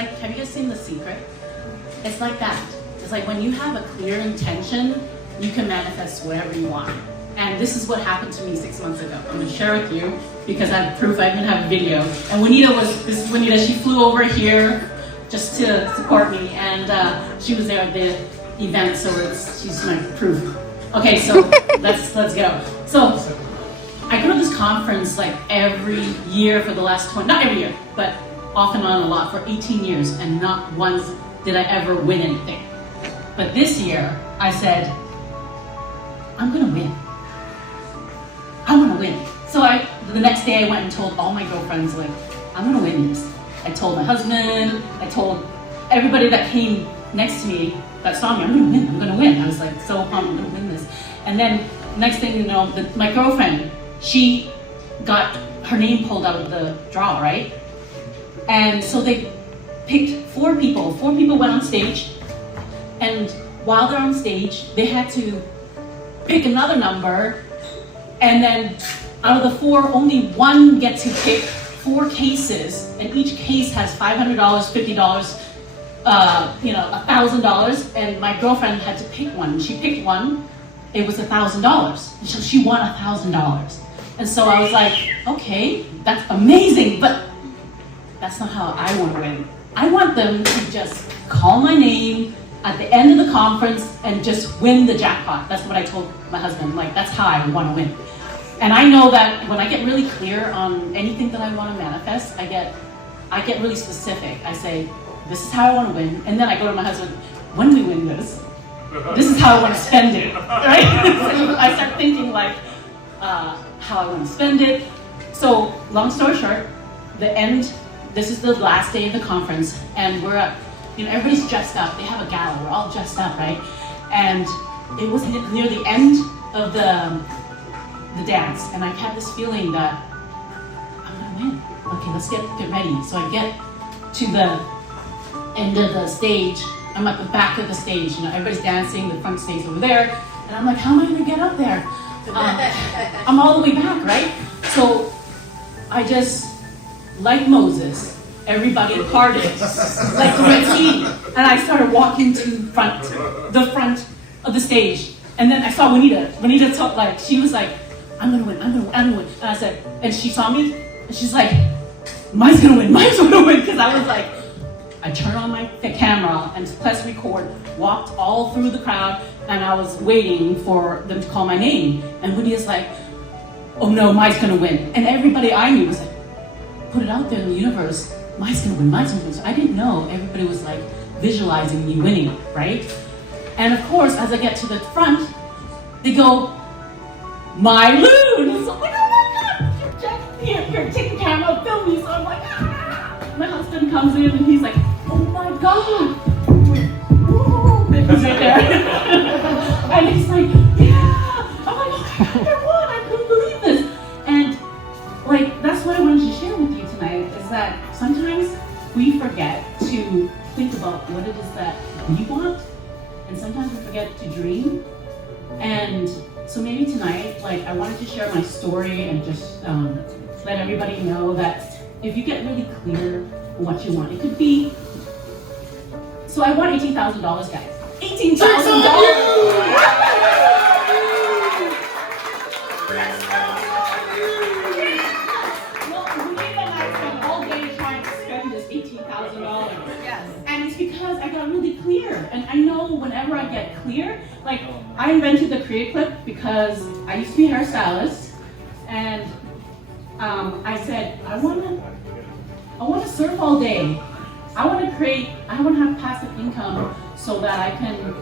like, have you guys seen The Secret? It's like that. It's like when you have a clear intention, you can manifest whatever you want. And this is what happened to me 6 months ago. I'm gonna share with you because I have proof. I even have a video. And this is Juanita, she flew over here just to support me, and she was there at the event, so she's my proof. Okay, so let's go. So I go to this conference like every year for the last not every year, but off and on a lot for 18 years, and not once did I ever win anything. But this year, I said, I'm gonna win. I wanna win. So the next day I went and told all my girlfriends, like, I'm gonna win this. I told my husband, I told everybody that came next to me that saw me, I'm gonna win. I was like so pumped, I'm gonna win this. And then next thing you know, my girlfriend, she got her name pulled out of the draw, right? And so they picked 4 people. 4 people went on stage, and while they're on stage, they had to pick another number, and then out of the 4, only one gets to pick 4 cases, and each case has $500, $50, $1,000, and my girlfriend had to pick one. She picked one, it was $1,000. So she won $1,000. And so I was like, okay, that's amazing, but that's not how I want to win. I want them to just call my name at the end of the conference and just win the jackpot. That's what I told my husband, like, that's how I want to win. And I know that when I get really clear on anything that I want to manifest, I get really specific. I say, this is how I want to win. And then I go to my husband, when we win this is how I want to spend it, right? So I start thinking like, how I want to spend it. So long story short, this is the last day of the conference, and we're at, everybody's dressed up. They have a gala, we're all dressed up, right? And it was near the end of the dance, and I had this feeling that I'm gonna win. Okay, let's get ready. So I get to the end of the stage. I'm at the back of the stage. Everybody's dancing. The front stage over there, and I'm like, how am I gonna get up there? I'm all the way back, right? So I just, like Moses, everybody parted like the Red Sea, and I started walking to the front of the stage, and then I saw Juanita. Juanita talked, like, she was like, I'm gonna win. And I said, and she saw me, and she's like, Mai's gonna win, because I was like, I turned on the camera and pressed record, walked all through the crowd, and I was waiting for them to call my name. And Juanita's like, oh no, Mai's gonna win. And everybody I knew was like, put it out there in the universe, Mai's gonna win, Mai's gonna win. So I didn't know everybody was like visualizing me winning, right? And of course, as I get to the front, they go, Mai Loon! So I'm like, oh my God, you're taking camera, film me. So I'm like, ah! My husband comes in and he's like, oh my God! Woo! He's right there. And he's like, yeah! I'm like, oh my God, I won! I couldn't believe this! And like, that's what I wanted to share with you tonight, is that sometimes we forget to think about what it is that we want, and sometimes we forget to dream. And so maybe tonight, like, I wanted to share my story and just let everybody know that if you get really clear on what you want, it could be, so I won $18,000, guys. $18,000! And it's because I got really clear. And I know whenever I get clear, like, I invented the create clip because I used to be a hairstylist, and I said, I want to surf all day. I want to have passive income so that I can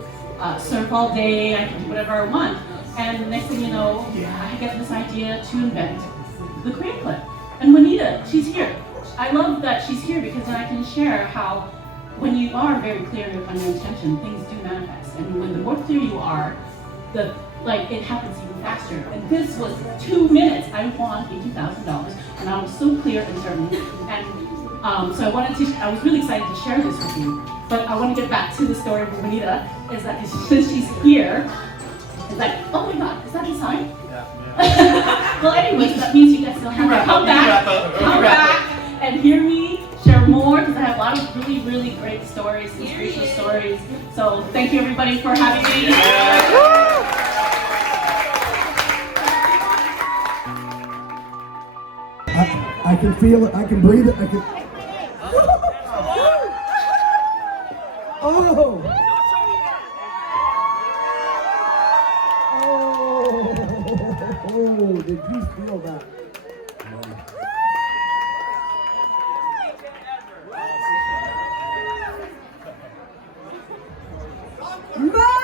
surf all day, I can do whatever I want. And the next thing you know, I get this idea to invent the create clip. And Juanita, she's here. I love that she's here because then I can share how when you are very clear on your intention, things do manifest. And when the more clear you are, it happens even faster. And this was 2 minutes. I won $18,000, and I was so clear and certain. And so I was really excited to share this with you. But I want to get back to the story of Juanita, is that since she's here, it's like, oh my God, is that a sign? Yeah. Well, anyways, that means you guys still have to come back and hear me share more because I have a lot of really, really great stories, inspirational stories. So thank you everybody for having me. I can feel it, I can breathe it, I can... Oh! Oh, did you feel that? No!